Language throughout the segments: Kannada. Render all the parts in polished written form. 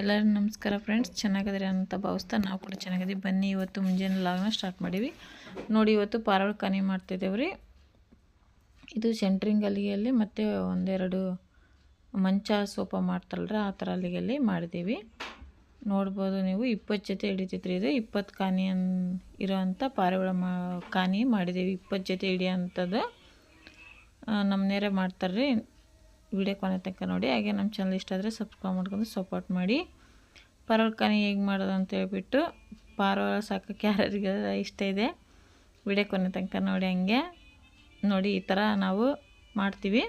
ಎಲ್ಲರಿಗೂ ನಮಸ್ಕಾರ ಫ್ರೆಂಡ್ಸ್, ಚೆನ್ನಾಗಿದ್ದೀರಿ ಅಂತ ಭಾವಿಸ್ತಾ ನಾವು ಕೂಡ ಚೆನ್ನಾಗಿದ್ದೀವಿ. ಬನ್ನಿ ಇವತ್ತು ಮುಂಜಾನೆ ಲಾಗ್ನ ಸ್ಟಾರ್ಟ್ ಮಾಡೀವಿ ನೋಡಿ. ಇವತ್ತು ಪಾರವಾಳ ಕಾನಿ ಮಾಡ್ತಿದ್ದೇವೆ ರೀ. ಇದು ಸೆಂಟ್ರಿಂಗ್ ಅಲ್ಲಿಗೆಯಲ್ಲಿ ಮತ್ತು ಒಂದೆರಡು ಮಂಚ ಸೋಫಾ ಮಾಡ್ತಾರಲ್ರಿ ಆ ಥರ ಅಲ್ಲಿಗೆಲ್ಲಿ ಮಾಡಿದ್ದೀವಿ. ನೋಡ್ಬೋದು ನೀವು 20 ಜೊತೆ ಹಿಡಿತೈತ್ರಿ. ಇದು 20 ಕಾನಿ ಇರೋವಂಥ ಪಾರವಾಳ ಕಾನಿ ಮಾಡಿದ್ದೀವಿ. 20 ಜೊತೆ ಹಿಡಿಯೋಂಥದ್ದು ನಮ್ಮ ನೇರೆ ಮಾಡ್ತಾರ್ರಿ. ವಿಡಿಯೋ ಕೊನೆ ತನಕ ನೋಡಿ. ಹಾಗೆ ನಮ್ಮ ಚಾನಲ್ ಇಷ್ಟ ಆದರೆ ಸಬ್ಸ್ಕ್ರೈಬ್ ಮಾಡ್ಕೊಂಡು ಸಪೋರ್ಟ್ ಮಾಡಿ. ಪಾರವಾಳ ಕಾನಿ ಹೇಗೆ ಮಾಡೋದು ಅಂತ ಹೇಳ್ಬಿಟ್ಟು, ಪಾರವಾಳ ಸಾಕೋಕ್ಕೆ ಯಾರ್ಯಾರಿಗೆ ಇಷ್ಟ ಇದೆ ವಿಡಿಯೋ ಕೊನೆ ತನಕ ನೋಡಿ. ಹಂಗೆ ನೋಡಿ ಈ ಥರ ನಾವು ಮಾಡ್ತೀವಿ.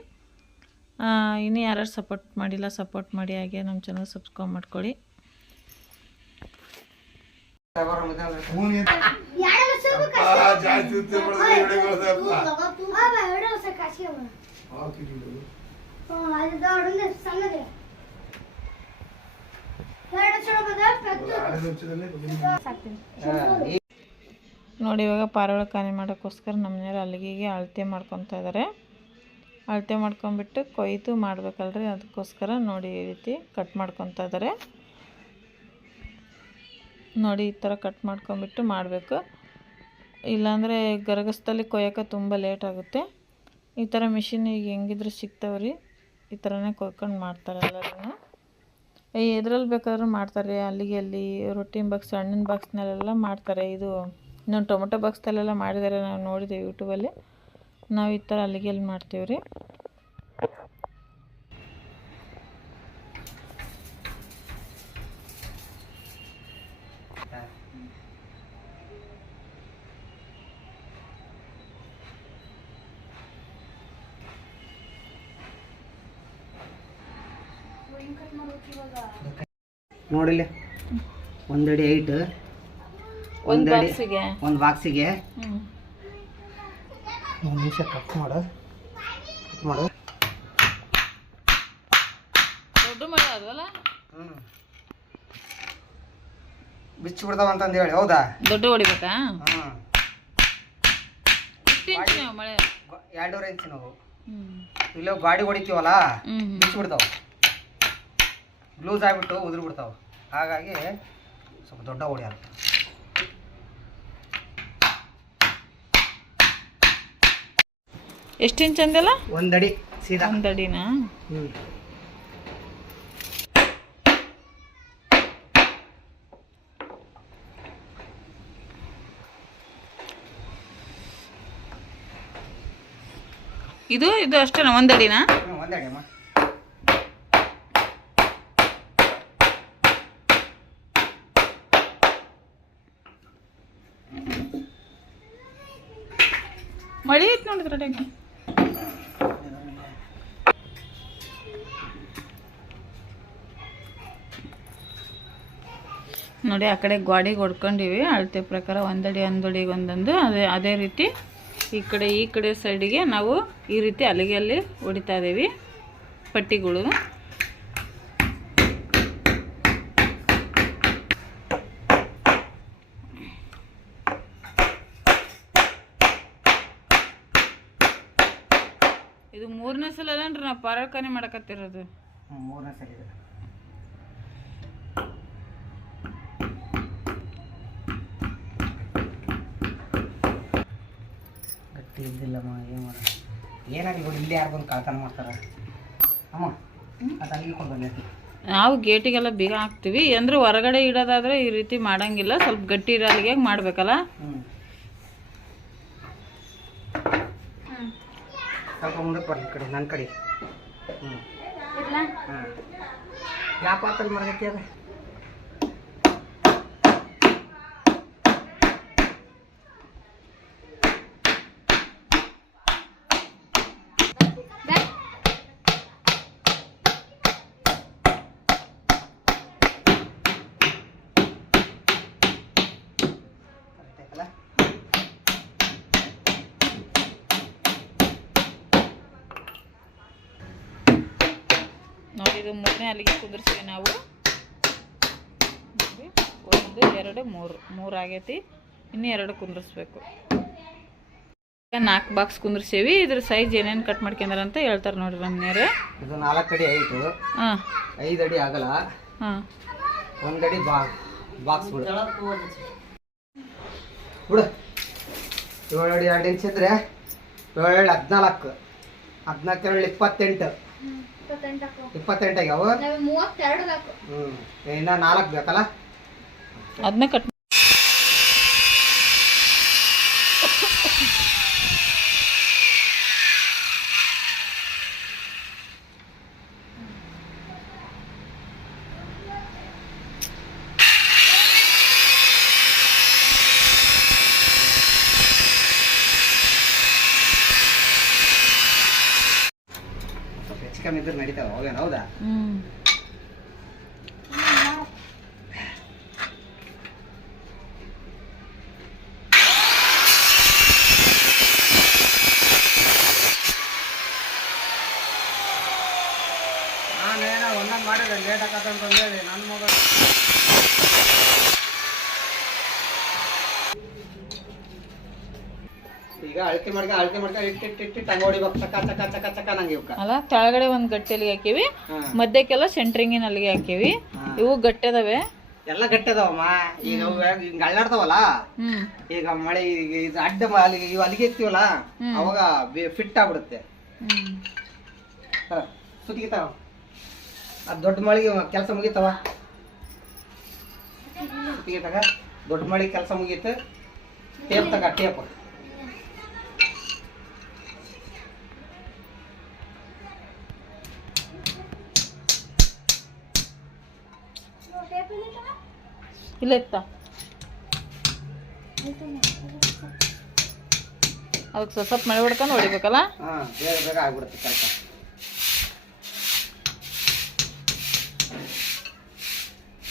ಇನ್ನು ಯಾರು ಸಪೋರ್ಟ್ ಮಾಡಿಲ್ಲ ಸಪೋರ್ಟ್ ಮಾಡಿ. ಹಾಗೆ ನಮ್ಮ ಚಾನಲ್ ಸಬ್ಸ್ಕ್ರೈಬ್ ಮಾಡ್ಕೊಳ್ಳಿ. ನೋಡಿ ಇವಾಗ ಪಾರವಾಳ ಕಾನಿ ಮಾಡೋಕ್ಕೋಸ್ಕರ ನಮ್ಮನೆಯವರು ಅಲ್ಲಿಗೆ ಅಳತೆ ಮಾಡ್ಕೊತಾ ಇದ್ದಾರೆ. ಅಳತೆ ಮಾಡ್ಕೊಂಬಿಟ್ಟು ಕೊಯ್ದು ಮಾಡ್ಬೇಕಲ್ರಿ, ಅದಕ್ಕೋಸ್ಕರ ನೋಡಿ ಈ ರೀತಿ ಕಟ್ ಮಾಡ್ಕೊತಾ ಇದ್ದಾರೆ. ನೋಡಿ ಈ ಥರ ಕಟ್ ಮಾಡ್ಕೊಂಬಿಟ್ಟು ಮಾಡಬೇಕು. ಇಲ್ಲಾಂದರೆ ಗರಗಸದಲ್ಲಿ ಕೊಯ್ಯೋಕೆ ತುಂಬ ಲೇಟ್ ಆಗುತ್ತೆ. ಈ ಥರ ಮಿಷಿನ್ ಈಗ ಹೆಂಗಿದ್ರು ಸಿಗ್ತಾವ್ರಿ. ಈ ಥರನೇ ಕೊಯ್ಕೊಂಡು ಮಾಡ್ತಾರೆ ಎಲ್ಲರೂ. ಎದ್ರಲ್ಲಿ ಬೇಕಾದ್ರೂ ಮಾಡ್ತಾರೆ. ಅಲ್ಲಿ ರೊಟ್ಟಿನ ಬಾಕ್ಸ್, ಹಣ್ಣಿನ ಬಾಕ್ಸ್ನಲ್ಲೆಲ್ಲ ಮಾಡ್ತಾರೆ. ಇದು ಇನ್ನೊಂದು ಟೊಮೊಟೊ ಬಾಕ್ಸ್ದಲ್ಲೆಲ್ಲ ಮಾಡಿದ್ದಾರೆ, ನಾವು ನೋಡಿದ್ದೇವೆ ಯೂಟ್ಯೂಬಲ್ಲಿ. ನಾವು ಈ ಥರ ಅಲ್ಲಿಗೆಲ್ಲಿ ಮಾಡ್ತೀವಿ ರೀ. ನೋಡಿಲ್ಲ, ಒಂದಡಿ ಹೈಟ್, ಒಂದು ಬಾಕ್ಸಿಗೆ ಒಂದು ನಿಮಿಷ ಕಟ್ ಮಾಡು. ಬಿಚ್ಚಿ ಬಿಡ್ತಾವ ಅಂತಂದು ಹೇಳಿ. ಹೌದಾ? ದೊಡ್ಡ ಹೊಡಿಬೇಕಾ? 2.5 ಇಂಚ್ ನಾವು ಇಲ್ಲ ಗಾಡಿ ಹೊಡಿತೀವಲ್ಲ, ಬಿಚ್ಚಿ ಬಿಡ್ತಾವ. ಲೂಸ್ ಆಗಿಬಿಟ್ಟು ಉದುರು ಬಿಡ್ತಾವೆ. ಹಾಗಾಗಿ ಸ್ವಲ್ಪ ದೊಡ್ಡ ಹೊಡಿಯೋದು. ಎಷ್ಟು ಇಂಚ್ ಅಂದಲ್ಲ? 1 ಅಡಿ ಸೀದಾ. 1 ಅಡಿನಾ? ಇದು ಅಷ್ಟೇನಾ? 1 ಅಡಿನಾ? 1 ಅಡಿ ಅಮ್ಮ. ಮಳಿ ಐತೆ ನೋಡಿದ್ರೆ ಅಡಿಗೆ. ನೋಡಿ ಆ ಕಡೆ ಗಾಡಿಗೆ ಹೊಡ್ಕೊಂಡಿವಿ. ಅಳತೆ ಪ್ರಕಾರ 1 ಅಡಿ 1 ಅಡಿಗೆ ಒಂದೊಂದು. ಅದೇ ರೀತಿ ಈ ಕಡೆ ಸೈಡಿಗೆ ನಾವು ಈ ರೀತಿ ಅಲ್ಲಿಗೆ ಹೊಡಿತಾ ಇದ್ದೀವಿ ಪಟ್ಟಿಗಳು. ಇದು 3ನೇ ಸಲ ಅಲ್ಲೇನ್ರಿ ನಾವು ಪಾರವಾಳ ಕಾನಿ ಮಾಡಕತ್ತಿರೋದು? 3ನೇ ಸಲ ಇದೆ. ಗಟ್ಟಿ ಇದ್ದಿಲ್ಲಮ್ಮ, ಏನು ಮಾಡ ಏನಾಗಲಿ ನೋಡಿ. ಇಲ್ಲಿ ಯಾರು ಬಂದು ಕಳ್ತನ ಮಾಡ್ತಾರೆ ಅಮ್ಮ? ಅದು ಅಲ್ಲಿಗೆ ಕೊಡ್ಬಲ್ಲ. ನಾವು ಗೇಟಿಗೆಲ್ಲ ಬೀಗ ಹಾಕ್ತೀವಿ. ಅಂದರೆ ಹೊರಗಡೆ ಇಡೋದಾದರೆ ಈ ರೀತಿ ಮಾಡೋಂಗಿಲ್ಲ. ಸ್ವಲ್ಪ ಗಟ್ಟಿ ಇರೋಲ್ಲಿಗೆ ಮಾಡಬೇಕಲ್ಲ. ಸ್ವಲ್ಪ ಮುಂದಕ್ಕೆ ಬರ್ಲಿ ಕಡೆ, ನನ್ನ ಕಡೆ. ಯಾವ ಪಾತ್ರಲ್ಲಿ ಮರಗತ್ತಿ ಅದ? ನೋಡಿ ಇದು 3ನೇ ಅಲ್ಲಿಗೆ ಕುದಿರ್ತೀವಿ ನಾವು. 1 2 3 ಆಗೈತಿ. ಇನ್ನೂ 2 ಕುಂದಿರಿಸ್ಬೇಕು. 4 ಬಾಕ್ಸ್ ಕುಂದ್ರಿಸೇವಿ. ಇದ್ರ ಸೈಜ್ ಏನೇನು ಕಟ್ ಮಾಡ್ಕೊಂಡ್ರ ಅಂತ ಹೇಳ್ತಾರೆ ನೋಡ್ರಿ ನಮ್ಮನೇರೆ. ಇದು 4 ಅಡಿ ಹೈಟು, 5 ಅಡಿ ಆಗಲ್ಲ, ಹಾಂ ಒಂದು ಗಡಿ ಬಾಕ್ಸ್ ಬಿಡು ಬಿಡು 7 2 ಇಂಚ್ ಇದ್ರೆ 7 14 14 28 28 ಆಗ್ಯಾವ. ಇನ್ನ 4 ಬೇಕಲ್ಲ, ಅದನ್ನ ಕಟ್ ಹೆಚ್ಚು ಕಮ್ಮಿ ಇದ್ರೆ ನಡೀತಾವ ಅವೇನು? ಹೌದಾ? ನಾನೇನೋ ಒಂದೊಂದು ಮಾಡಿದ್ರೆ ಲೇಟ್ ಆಗತ್ತಂತಂದೇಳಿ ನನ್ನ ಮೊಬೈಲ್ ಈಗ ಅಳತೆ ಮಾಡ್ಕ ಇಟ್ಟು ಟಂಗ ಹೊಡಿಬೇಕು. ಚಕ ನಂಗೆ ಇವಕ್ಕ ಅಲ್ಲ, ಕೆಳಗಡೆ ಒಂದು ಗಟ್ಟಿ ಅಲ್ಲಿಗೆ ಹಾಕಿವಿ, ಮಧ್ಯಕ್ಕೆಲ್ಲ ಸೆಂಟ್ರಿಂಗಿನ ಅಲ್ಲಿಗೆ ಹಾಕಿವಿ. ಇವು ಗಟ್ಟಿ ಅದಾವೆ, ಎಲ್ಲ ಗಟ್ಟಿ ಅದಾವಮ್ಮ. ಈಗ ಹಿಂಗ ಅಳ್ಳಾಡ್ತಾವಲ್ಲ, ಈಗ ಮಳೆ ಇದು ಅಡ್ಡ ಅಲ್ಲಿಗೆ ಇವು ಅಲ್ಲಿಗೆ ಇರ್ತೀವಲ್ಲ, ಅವಾಗ ಫಿಟ್ ಆಗ್ಬಿಡುತ್ತೆ. ಸುತ್ತಿಗಿತಾವ ಅದು ದೊಡ್ಡ ಮಳಿಗೆ ಕೆಲಸ ಮುಗೀತವ. ಸುತ್ತಿಗಿತಾಗ ದೊಡ್ಡ ಮಳಿಗೆ ಕೆಲಸ ಮುಗೀತು. ಟೇಪ್ ತಗ, ಟೇಪ್ ಇಲ್ಲ ಇತ್ತ, ಅದಕ್ಕೆ ಸ್ವಲ್ಪ ಮಳೆ ಹೊಡ್ಕೊಂಡು ಹೊಡಿಬೇಕಲ್ಲ. ಬೇಗ ಬೇಗ ಆಗ್ಬಿಡುತ್ತೆ ಕೆಲಸ.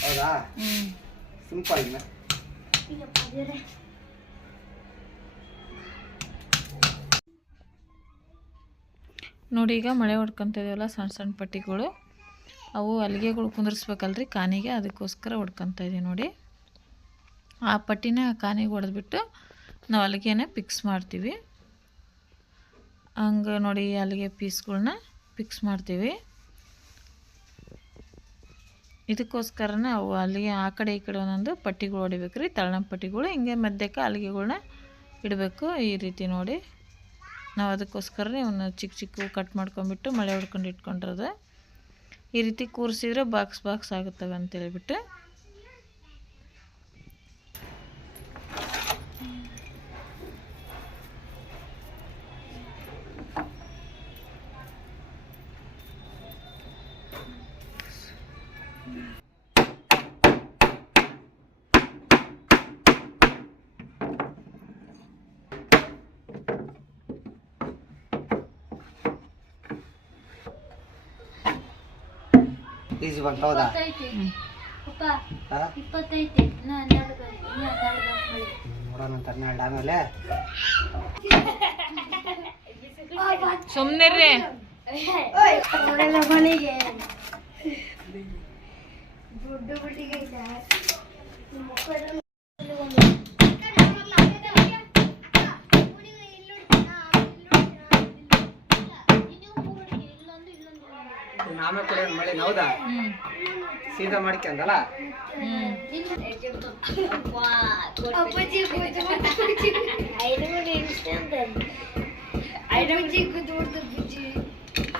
ಹೌದಾ? ಸಿಂಪಲ್. ನೋಡಿ, ಈಗ ಮಳೆ ಹೊಡ್ಕೊಂತ ಇದೀವಲ್ಲ, ಸಣ್ಣ ಸಣ್ಣ ಪಟ್ಟಿಗಳು, ಅವು ಅಲ್ಲಿಗೆಗಳು ಕುಂದಿರ್ಸ್ಬೇಕಲ್ರಿ ಕಾನಿಗೆ, ಅದಕ್ಕೋಸ್ಕರ ಹೊಡ್ಕೊತ ಇದೀವಿ. ನೋಡಿ, ಆ ಪಟ್ಟಿನ ಕಾನಿಗೆ ಹೊಡೆದ್ಬಿಟ್ಟು ನಾವು ಅಲ್ಲಿಗೆನೇ ಫಿಕ್ಸ್ ಮಾಡ್ತೀವಿ. ಹಂಗೆ ನೋಡಿ, ಅಲ್ಲಿಗೆ ಪೀಸ್ಗಳನ್ನ ಫಿಕ್ಸ್ ಮಾಡ್ತೀವಿ. ಇದಕ್ಕೋಸ್ಕರನೇ ಅವು ಅಲ್ಲಿಗೆ ಆ ಕಡೆ ಈ ಕಡೆ ಒಂದೊಂದು ಪಟ್ಟಿಗಳು ಹೊಡಿಬೇಕು ರೀ, ತಳನ ಪಟ್ಟಿಗಳು. ಹಿಂಗೆ ಮಧ್ಯಕ್ಕೆ ಅಲ್ಲಿಗೆಗಳ್ನ ಇಡಬೇಕು. ಈ ರೀತಿ ನೋಡಿ, ನಾವು ಅದಕ್ಕೋಸ್ಕರನೇ ಇವನ್ನ ಚಿಕ್ಕ ಚಿಕ್ಕ ಕಟ್ ಮಾಡ್ಕೊಂಬಿಟ್ಟು ಮಳೆ ಹೊಡ್ಕೊಂಡು ಇಟ್ಕೊಂಡಿರೋದು. ಈ ರೀತಿ ಕೂರಿಸಿದ್ರೆ ಬಾಕ್ಸ್ ಆಗುತ್ತವೆ ಅಂತೇಳ್ಬಿಟ್ಟು. ಈಸಿ ಬಂತು. ಹೌದಾ? ನೋಡೋಣ ಆಮೇಲೆ ಸುಮ್ಮನೆ ರೀ. ಆಮೇಲೆ ಕೂಡ ಮಳೆ. ಹೌದಾ? ಸೀದಾ ಮಾಡ್ಕೊಂಡಲ್ಲ.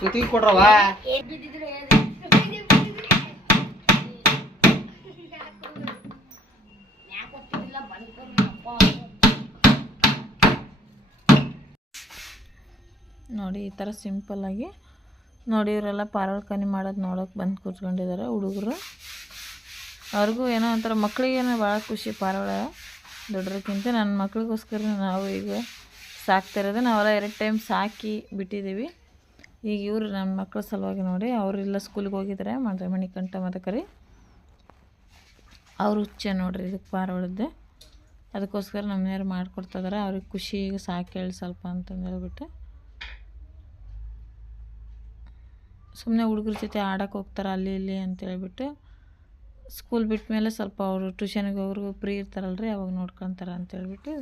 ಸುತ್ತಿ ಕೊಡ್ರವ. ನೋಡಿ, ಈ ಥರ ಸಿಂಪಲ್ಲಾಗಿ ನೋಡಿ, ಇವರೆಲ್ಲ ಪಾರವಳ್ಕನಿ ಮಾಡೋದು ನೋಡೋಕೆ ಬಂದು ಕೂತ್ಕೊಂಡಿದ್ದಾರೆ ಹುಡುಗರು. ಅವ್ರಿಗೂ ಏನೋ ಒಂಥರ, ಮಕ್ಕಳಿಗೇನೋ ಭಾಳ ಖುಷಿ ಪಾರವಳ. ದೊಡ್ಡರಕ್ಕಿಂತ ನನ್ನ ಮಕ್ಳಿಗೋಸ್ಕರ ನಾವು ಈಗ ಸಾಕ್ತಿರೋದು. ನಾವೆಲ್ಲ 2 ಟೈಮ್ ಸಾಕಿ ಬಿಟ್ಟಿದ್ದೀವಿ. ಈಗ ಇವರು ನನ್ನ ಮಕ್ಕಳ ಸಲುವಾಗಿ ನೋಡಿ, ಅವರೆಲ್ಲ ಸ್ಕೂಲಿಗೆ ಹೋಗಿದ್ದಾರೆ. ಮಣಿಕಂಠ ಮದಕರಿ ಅವ್ರು ಹುಚ್ಚ ನೋಡ್ರಿ ಇದಕ್ಕೆ ಪಾರವಳದ್ದು. ಅದಕ್ಕೋಸ್ಕರ ನಮ್ಮ ಮನೆಯವ್ರು ಮಾಡಿಕೊಡ್ತಿದ್ದಾರೆ. ಅವ್ರಿಗೆ ಖುಷಿ, ಈಗ ಸಾಕಿ ಹೇಳಿ ಸ್ವಲ್ಪ ಅಂತಂದು ಹೇಳ್ಬಿಟ್ಟು. ಸುಮ್ಮನೆ ಹುಡುಗ್ರ ಜೊತೆ ಆಡೋಕೆ ಹೋಗ್ತಾರೆ ಅಲ್ಲಿ ಇಲ್ಲಿ ಅಂತೇಳ್ಬಿಟ್ಟು. ಸ್ಕೂಲ್ ಬಿಟ್ಟ ಮೇಲೆ ಸ್ವಲ್ಪ ಅವರು ಟ್ಯೂಷನ್ಗೆ ಹೋಗ್ರಿಗೂ ಫ್ರೀ ಇರ್ತಾರಲ್ರಿ, ಅವಾಗ ನೋಡ್ಕೊತಾರೆ ಅಂತೇಳ್ಬಿಟ್ಟು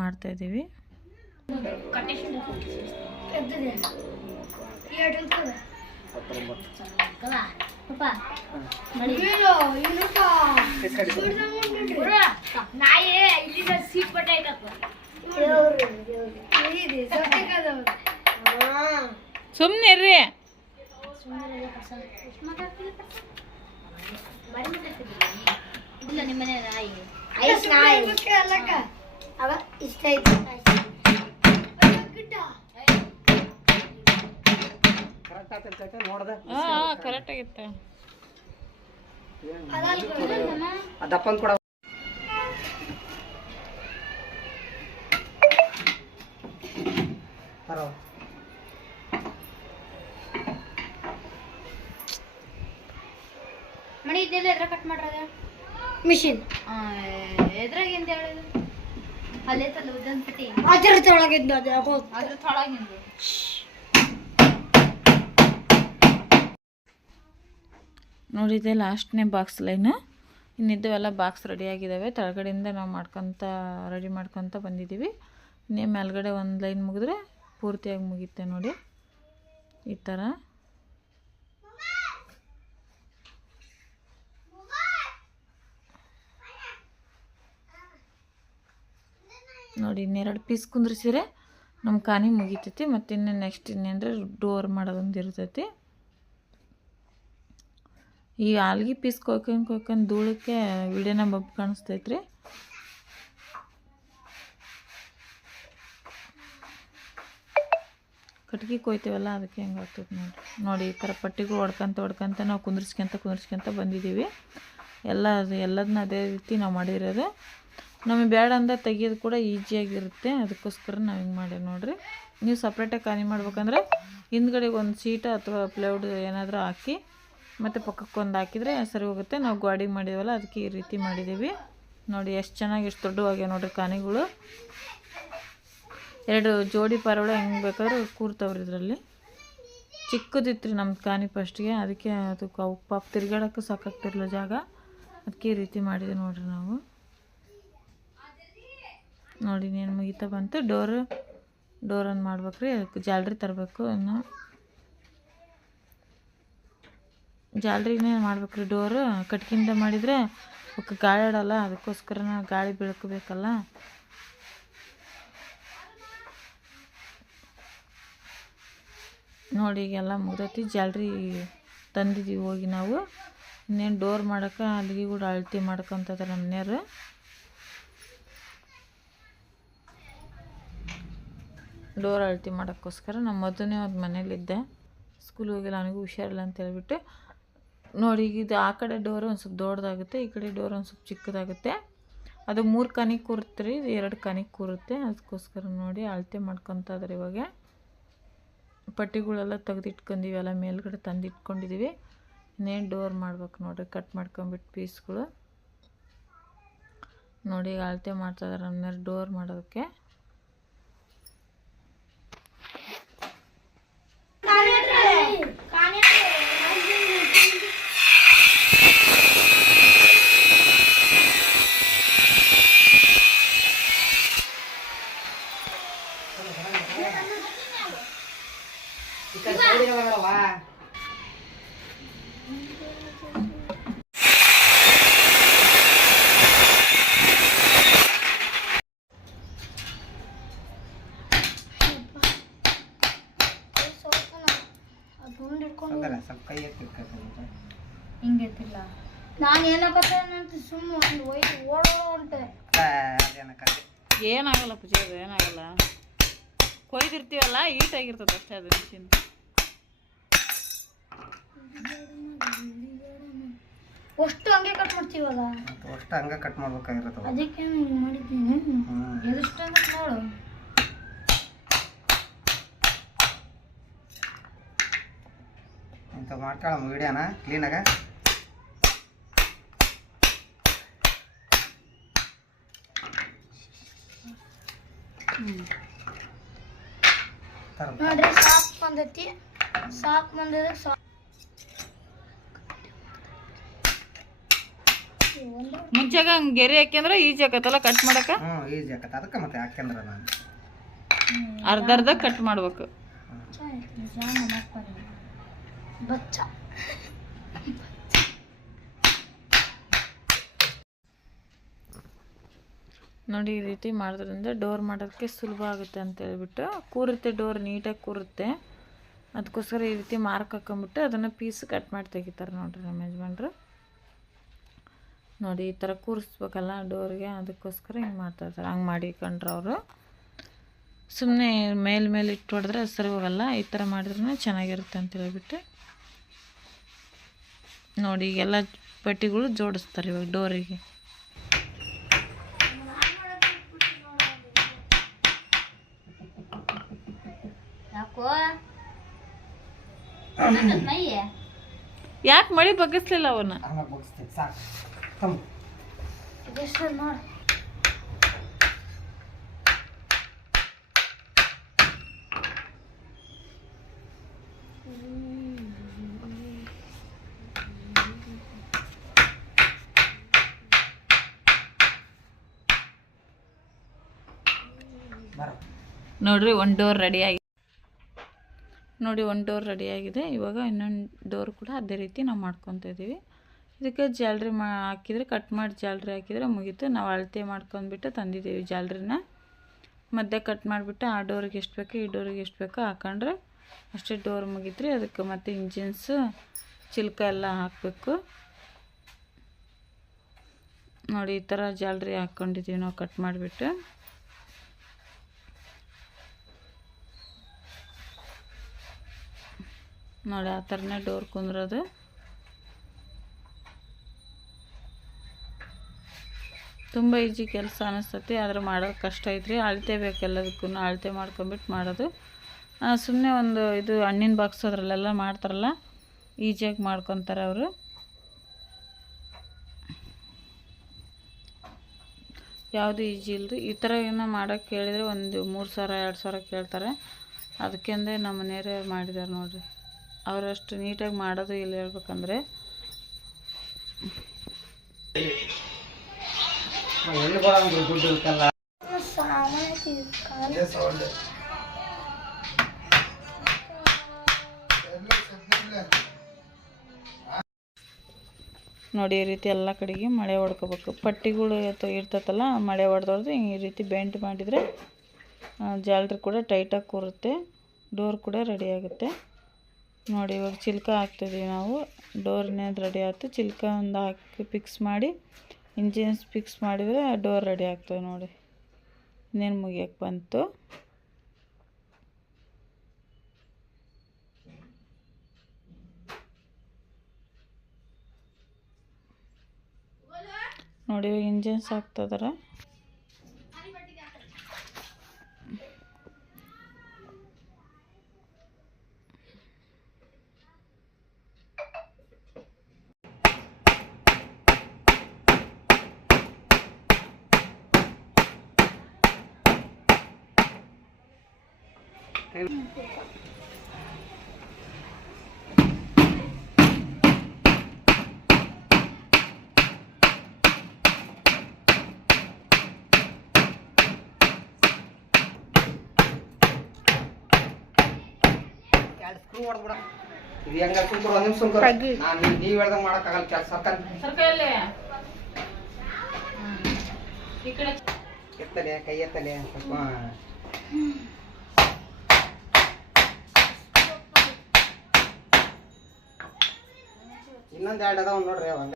ಮಾಡ್ತಾಯಿದ್ದೀವಿ. ಸುಮ್ಮನೆ ಇರ್ರಿ. ಕರೆಕ್ಟ್ ಆಗಿತ್ತು. ದಪ್ಪನ್ ಕೂಡ ಮಣಿ ಇದೆಲ್ಲ ಎದ್ರ ಕಟ್ ಮಾಡ್ರದ ಮಿಷಿನ್ ಎದ್ರಾಗಿಂದ ಹೇಳೋದು ಅಲ್ಲೇ ತಲ್ಲ ಉದ್ದನ್ ಪಟ್ಟಿ ಅದ್ರ ತೊಳಗಿಂದ ಅದ್ರ ತೊಳಗಿಂದ ನೋಡಿದೆ ಲಾಸ್ಟ್ನೇ ಬಾಕ್ಸ್ ಲೈನು. ಇನ್ನಿದ್ದವೆಲ್ಲ ಬಾಕ್ಸ್ ರೆಡಿಯಾಗಿದ್ದಾವೆ. ಕೆಳಗಡೆಯಿಂದ ನಾವು ರೆಡಿ ಮಾಡ್ಕೊತ ಬಂದಿದ್ದೀವಿ. ಇನ್ನೇ ಮೇಲ್ಗಡೆ ಒಂದು ಲೈನ್ ಮುಗಿದ್ರೆ ಪೂರ್ತಿಯಾಗಿ ಮುಗಿಯುತ್ತೆ ನೋಡಿ ಈ ಥರ. ನೋಡಿ ಇನ್ನೆರಡು ಪೀಸ್ ಕುಂದ್ರಿಸಿದ್ರೆ ನಮ್ಮ ಕಾನಿ ಮುಗಿತೈತಿ. ಮತ್ತು ಇನ್ನು ನೆಕ್ಸ್ಟ್ ಇನ್ನೇನ್ರೆ ಡೋರ್ ಮಾಡೋದೊಂದು ಇರ್ತೈತಿ. ಈ ಆಲ್ಗಿ ಪೀಸ್ ಕೊಯ್ಕೊಂಡು ಧೂಳಕ್ಕೆ ವಿಡಿಯೋನ ಬಬ್ಬು ಕಾಣಿಸ್ತೈತ್ರಿ. ಕಟ್ಗೆ ಕೊಯ್ತೀವಲ್ಲ ಅದಕ್ಕೆ ಹೆಂಗೆ ಆಗ್ತೈತೆ ನೋಡಿ. ಈ ಥರ ಪಟ್ಟಿಗಳು ಹೊಡ್ಕೊಂತ ನಾವು ಕುಂದ್ರಿಸ್ಕೊಂತ ಬಂದಿದ್ದೀವಿ. ಎಲ್ಲದನ್ನ ಅದೇ ರೀತಿ ನಾವು ಮಾಡಿರೋದು. ನಮಗೆ ಬೇಡ ಅಂದ ತೆಗಿಯೋದು ಕೂಡ ಈಸಿಯಾಗಿರುತ್ತೆ. ಅದಕ್ಕೋಸ್ಕರ ನಾವು ಹಿಂಗೆ ಮಾಡೀವಿ ನೋಡಿರಿ. ನೀವು ಸಪ್ರೇಟಾಗಿ ಕಾನಿ ಮಾಡ್ಬೇಕಂದ್ರೆ ಹಿಂದ್ಗಡೆ ಒಂದು ಸೀಟ ಅಥವಾ ಪ್ಲೈವುಡ್ ಏನಾದರೂ ಹಾಕಿ ಮತ್ತು ಪಕ್ಕಕ್ಕೊಂದು ಹಾಕಿದರೆ ಸರಿ ಹೋಗುತ್ತೆ. ನಾವು ಗಾಡಿ ಮಾಡಿದ್ದೀವಲ್ಲ ಅದಕ್ಕೆ ಈ ರೀತಿ ಮಾಡಿದ್ದೀವಿ ನೋಡಿ. ಎಷ್ಟು ಚೆನ್ನಾಗಿ ಎಷ್ಟು ದೊಡ್ಡವಾಗ್ಯಾವ ನೋಡಿರಿ ಕಾನಿಗಳು. 2 ಜೋಡಿ ಪಾರಿವಾಳ ಹೆಂಗೆ ಬೇಕಾದ್ರೂ ಕೂರ್ತಾವ್ರಿ ಇದರಲ್ಲಿ. ಚಿಕ್ಕದಿತ್ತು ನಮ್ಮ ಕಾನಿ ಫಸ್ಟಿಗೆ. ಅದಕ್ಕೆ ಅದಕ್ಕೆ ಅವು ಪಾಪ ತಿರ್ಗಾಡೋಕ್ಕೆ ಸಾಕಾಗ್ತಿರಲಿಲ್ಲ ಜಾಗ. ಅದಕ್ಕೆ ಈ ರೀತಿ ಮಾಡಿದ್ವಿ ನೋಡಿರಿ ನಾವು. ನೋಡಿ ನೀನು ಮುಗಿತಾ ಬಂತು. ಡೋರನ್ನು ಮಾಡ್ಬೇಕ್ರಿ. ಅದಕ್ಕೆ ಜಾಲ್ರಿ ತರಬೇಕು. ಇನ್ನು ಜಾಲ್ರಿನೇ ಮಾಡ್ಬೇಕ್ರಿ. ಡೋರು ಕಟ್ಕಿಂದ ಮಾಡಿದರೆ ಅವಕ್ಕೆ ಗಾಳಿ ಆಡಲ್ಲ. ಅದಕ್ಕೋಸ್ಕರ ಗಾಳಿ ಬೆಳಕಬೇಕಲ್ಲ. ನೋಡಿ ಈಗೆಲ್ಲ ಮುಗ್ದೈತಿ. ಜಾಲ್ರಿ ತಂದಿದ್ದೀವಿ ಹೋಗಿ ನಾವು. ಇನ್ನೇನು ಡೋರ್ ಮಾಡೋಕೆ ಅಲ್ಲಿಗೆ ಕೂಡ ಅಳತೆ ಮಾಡ್ಕೊತಾರೆ ನಮ್ಮ ಮನೆಯವರು. ಡೋರ್ ಅಳತೆ ಮಾಡೋಕ್ಕೋಸ್ಕರ ನಮ್ಮ ಮೊದಲನೇ ಒಂದು ಮನೇಲಿದ್ದೆ. ಸ್ಕೂಲಿಗೆ ಹೋಗಿಲ್ಲ, ನನಗೂ ಹುಷಾರಿಲ್ಲ ಅಂತ ಹೇಳ್ಬಿಟ್ಟು. ನೋಡಿ ಈಗ ಇದು ಆ ಕಡೆ ಡೋರು ಒಂದು ಸ್ವಲ್ಪ ದೊಡ್ಡದಾಗುತ್ತೆ, ಈ ಕಡೆ ಡೋರ್ ಒಂದು ಸ್ವಲ್ಪ ಚಿಕ್ಕದಾಗುತ್ತೆ. ಅದು 3 ಕಾನಿ ಕೂರುತ್ತೆ ರೀ, ಇದು 2 ಕಾನಿ ಕೂರುತ್ತೆ. ಅದಕ್ಕೋಸ್ಕರ ನೋಡಿ ಅಳತೆ ಮಾಡ್ಕೊತ ಇದ್ದಾರೆ. ಇವಾಗ ಪಟ್ಟಿಗಳೆಲ್ಲ ತೆಗೆದಿಟ್ಕೊಂಡಿವಿ, ಎಲ್ಲ ಮೇಲ್ಗಡೆ ತಂದಿಟ್ಕೊಂಡಿದ್ದೀವಿ. ಇನ್ನೇನು ಡೋರ್ ಮಾಡ್ಬೇಕು ನೋಡಿರಿ. ಕಟ್ ಮಾಡ್ಕೊಂಬಿಟ್ಟು ಪೀಸ್ಗಳು ನೋಡಿ ಈಗ ಅಳತೆ ಮಾಡ್ತಾಯಿದ್ದಾರೆ ನಮ್ಮನೆ ಡೋರ್ ಮಾಡೋದಕ್ಕೆ. ಹಿಂಗೆತ್ತಿಲ್ಲ ನಾನು ಏನಕ್ಕಂತ ಸುಮ್ಮನೆ ಒಂದು ಓಡೋ ಉಂಟೆ. ಏನಾಗಲ್ಲ ಪೂಜೆ, ಅದು ಏನಾಗಲ್ಲ. ಕೊಯ್ದಿರ್ತೀವಲ್ಲ ಈಟಾಗಿರ್ತದೆ ಅಷ್ಟೇ ಅದು ಮಿಷಿನ್. ಅಷ್ಟು ಹಂಗೆ ಕಟ್ ಮಾಡ್ತೀವಲ್ಲ, ಅಷ್ಟು ಹಂಗೆ ಕಟ್ ಮಾಡ್ಬೇಕಾಗಿರುತ್ತೆ. ಅದಕ್ಕೆ ಹಿಂಗೆ ಮಾಡಿದ್ದೀನಿ. ಎದಷ್ಟು ಅಂತ ನೋಡು. ಇಂಥ ಮಾಡ್ಕೊಳ್ಳಮ್ಮ ವಿಡಿಯೋನ ಕ್ಲೀನಾಗ. ನೋಡ್ರಿ ಸಾಕು ಬಂದೈತಿ. ಸಾಕು ಬಂದಿದ್ರೆ ಮುಂಚೆಗ ಹಂಗೆ ಗೆರೆ ಹಾಕ್ಯಂದ್ರೆ ಈಜಿ ಆಕತ್ತಲ್ಲ ಕಟ್ ಮಾಡಕ್ಕೆ. ಈಜಿ ಆಕತ್ತ. ಅದಕ್ಕೆ ಮತ್ತೆ ಹಾಕ್ಯಂದ್ರೆ ನಾನು ಅರ್ಧ ಕಟ್ ಮಾಡ್ಬೇಕು. ಬಚ್ಚ ನೋಡಿ ಈ ರೀತಿ ಮಾಡೋದ್ರಿಂದ ಡೋರ್ ಮಾಡೋದಕ್ಕೆ ಸುಲಭ ಆಗುತ್ತೆ ಅಂತ ಹೇಳ್ಬಿಟ್ಟು ಕೂರುತ್ತೆ, ಡೋರ್ ನೀಟಾಗಿ ಕೂರುತ್ತೆ. ಅದಕ್ಕೋಸ್ಕರ ಈ ರೀತಿ ಮಾರ್ಕ್ ಹಾಕೊಂಬಿಟ್ಟು ಅದನ್ನು ಪೀಸ್ ಕಟ್ ಮಾಡಿ ತೆಗಿತಾರೆ ನೋಡಿರಿ ನಮ್ಮ ಯಜಮಾನ್ರು. ನೋಡಿ ಈ ಥರ ಕೂರಿಸ್ಬೇಕಲ್ಲ ಡೋರ್ಗೆ, ಅದಕ್ಕೋಸ್ಕರ ಹಿಂಗೆ ಮಾಡ್ತಾಯಿರ್ತಾರೆ. ಹಂಗೆ ಮಾಡಿಕೊಂಡ್ರೆ ಅವರು ಸುಮ್ಮನೆ ಮೇಲೆ ಇಟ್ಟು ಹೊಡೆದ್ರೆ ಅದು ಸರಿ ಹೋಗಲ್ಲ. ಈ ಥರ ಮಾಡಿದ್ರೂ ಚೆನ್ನಾಗಿರುತ್ತೆ ಅಂತ ಹೇಳ್ಬಿಟ್ಟು ನೋಡಿ ಈಗೆಲ್ಲ ಪಟ್ಟಿಗಳು ಜೋಡಿಸ್ತಾರೆ ಇವಾಗ ಡೋರಿಗೆ. ಯಾಕೆ ಮಳಿ ಬಗ್ಗಿಸ್ಲಿಲ್ಲ ಅವನ್ನ? ನೋಡ್ರಿ ಒಂದು ಡೋರ್ ರೆಡಿಯಾಗಿದೆ. ಇವಾಗ ಇನ್ನೊಂದು ಡೋರ್ ಕೂಡ ಅದೇ ರೀತಿ ನಾವು ಮಾಡ್ಕೊತಾ ಇದ್ದೀವಿ. ಇದಕ್ಕೆ ಜಾಲ್ರಿ ಹಾಕಿದರೆ, ಕಟ್ ಮಾಡಿ ಜಾಲ್ರಿ ಹಾಕಿದರೆ ಮುಗೀತು. ನಾವು ಅಳತೆ ಮಾಡ್ಕೊಂಡ್ಬಿಟ್ಟು ತಂದಿದ್ದೀವಿ ಜಾಲ್ರಿನ. ಮಧ್ಯೆ ಕಟ್ ಮಾಡಿಬಿಟ್ಟು ಆ ಡೋರಿಗೆ ಎಷ್ಟು ಬೇಕೋ ಈ ಡೋರಿಗೆ ಎಷ್ಟು ಬೇಕೋ ಹಾಕೊಂಡ್ರೆ ಅಷ್ಟೇ ಡೋರ್ ಮುಗಿದ್ರಿ. ಅದಕ್ಕೆ ಮತ್ತು ಇಂಜಿನ್ಸು ಚಿಲ್ಕ ಎಲ್ಲ ಹಾಕಬೇಕು. ನೋಡಿ ಈ ಥರ ಜಾಲ್ರಿ ಹಾಕ್ಕೊಂಡಿದ್ದೀವಿ ನಾವು ಕಟ್ ಮಾಡಿಬಿಟ್ಟು. ನೋಡಿ ಆ ಥರನೇ ಡೋರ್ ಕುಂದ್ರೋದು. ತುಂಬ ಈಜಿ ಕೆಲಸ ಅನ್ನಿಸ್ತೈತಿ, ಆದರೆ ಮಾಡೋದು ಕಷ್ಟ ಐತ್ರಿ. ಅಳತೆ ಬೇಕು ಎಲ್ಲದಕ್ಕೂ, ಅಳತೆ ಮಾಡ್ಕೊಂಬಿಟ್ಟು ಮಾಡೋದು. ಸುಮ್ಮನೆ ಒಂದು ಇದು ಹಣ್ಣಿನ ಬಾಕ್ಸ್ ಅದರಲ್ಲೆಲ್ಲ ಮಾಡ್ತಾರಲ್ಲ, ಈಜಿಯಾಗಿ ಮಾಡ್ಕೊತಾರೆ ಅವರು. ಯಾವುದು ಈಜಿ ಇಲ್ಲರಿ. ಈ ಥರ ಏನೋ ಮಾಡೋಕ್ಕೆ ಕೇಳಿದರೆ ಒಂದು 3,000 2,000 ಕೇಳ್ತಾರೆ. ಅದಕ್ಕೆಂದೇ ನಮ್ಮ ಮನೆಯವರೇ ಮಾಡಿದ್ದಾರೆ ನೋಡಿರಿ. ಅವರಷ್ಟು ನೀಟಾಗಿ ಮಾಡೋದು ಇಲ್ಲ ಹೇಳ್ಬೇಕಂದ್ರೆ. ನೋಡಿ ಈ ರೀತಿ ಎಲ್ಲ ಕಡೆಗೆ ಮಳೆ ಹೊಡ್ಕೋಬೇಕು. ಪಟ್ಟಿಗಳು ಇರ್ತೈತಲ್ಲ, ಮಳೆ ಹೊಡೆದವ್ರದ್ದು ಈ ರೀತಿ ಬೆಂಡ್ ಮಾಡಿದರೆ ಜಾಲ್ರಿ ಕೂಡ ಟೈಟಾಗಿ ಕೂರುತ್ತೆ, ಡೋರ್ ಕೂಡ ರೆಡಿ ಆಗುತ್ತೆ. ನೋಡಿ ಇವಾಗ ಚಿಲ್ಕ ಹಾಕ್ತಿದ್ದೀವಿ ನಾವು. ಡೋರ್ನೇದು ರೆಡಿ ಆಯ್ತು. ಚಿಲ್ಕ ಒಂದು ಹಾಕಿ ಫಿಕ್ಸ್ ಮಾಡಿ ಇಂಜಿನ್ಸ್ ಫಿಕ್ಸ್ ಮಾಡಿದರೆ ಡೋರ್ ರೆಡಿ ಆಗ್ತವೆ ನೋಡಿ. ಇನ್ನೇನು ಮುಗಿಯೋಕ್ಕೆ ಬಂತು. ನೋಡಿ ಇವಾಗ ಇಂಜಿನ್ಸ್ ಹಾಕ್ತಿದಾರೆ. ಸ್ಕ್ರೂ ಹೊಡೆದ್ಬಿಡ. ಇದು ಹೆಂಗ ಸುಮ್ಕರು ಒಂದ್ ನಿಮಿಷ ಸುಮ್ಕರು. ನಾನು ನೀವು ಹೇಳ್ದಂಗೆ ಮಾಡೋಕ್ಕಾಗಲ್ಲ ಕೆಲಸ. ಎತ್ತಲೆ ಕೈ ಎತ್ತಲೆ ಸ್ವಲ್ಪ. ಇನ್ನೊಂದು 2 ಅದಾವ ನೋಡ್ರಿ. ಅವಾಗ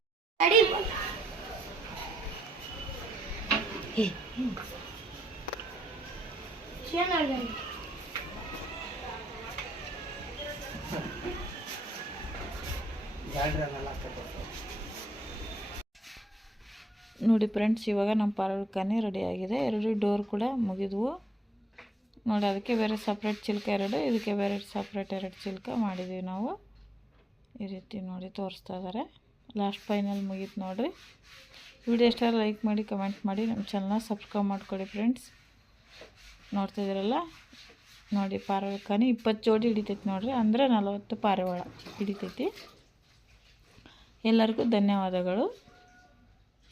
ನೋಡಿ ಫ್ರೆಂಡ್ಸ್, ಇವಾಗ ನಮ್ಮ ಪಾರವಳ್ಕಾನೆ ರೆಡಿ ಆಗಿದೆ. 2 ಡೋರ್ ಕೂಡ ಮುಗಿದ್ವು ನೋಡಿ. ಅದಕ್ಕೆ ಬೇರೆ ಸಪ್ರೇಟ್ ಚಿಲ್ಕ 2, ಇದಕ್ಕೆ ಬೇರೆ ಸಪ್ರೇಟ್ 2 ಚಿಲ್ಕ ಮಾಡಿದ್ದೀವಿ ನಾವು. ಈ ರೀತಿ ನೋಡಿ ತೋರಿಸ್ತಾ ಇದ್ದಾರೆ. ಲಾಸ್ಟ್ ಫೈನಲ್ ಮುಗೀತು ನೋಡಿರಿ. ವಿಡಿಯೋ ಇಷ್ಟ ಲೈಕ್ ಮಾಡಿ, ಕಮೆಂಟ್ ಮಾಡಿ, ನಮ್ಮ ಚಾನಲ್ನ ಸಬ್ಸ್ಕ್ರೈಬ್ ಮಾಡ್ಕೊಳ್ಳಿ ಫ್ರೆಂಡ್ಸ್. ನೋಡ್ತಿದ್ದೀರಲ್ಲ ನೋಡಿ, ಪಾರವಳ್ಕಾನೆ 20 ಜೋಡಿ ಹಿಡಿತೈತಿ ನೋಡಿರಿ. ಅಂದರೆ 40 ಪಾರಿವಾಳ ಹಿಡಿತೈತಿ. ಎಲ್ಲರಿಗೂ ಧನ್ಯವಾದಗಳು.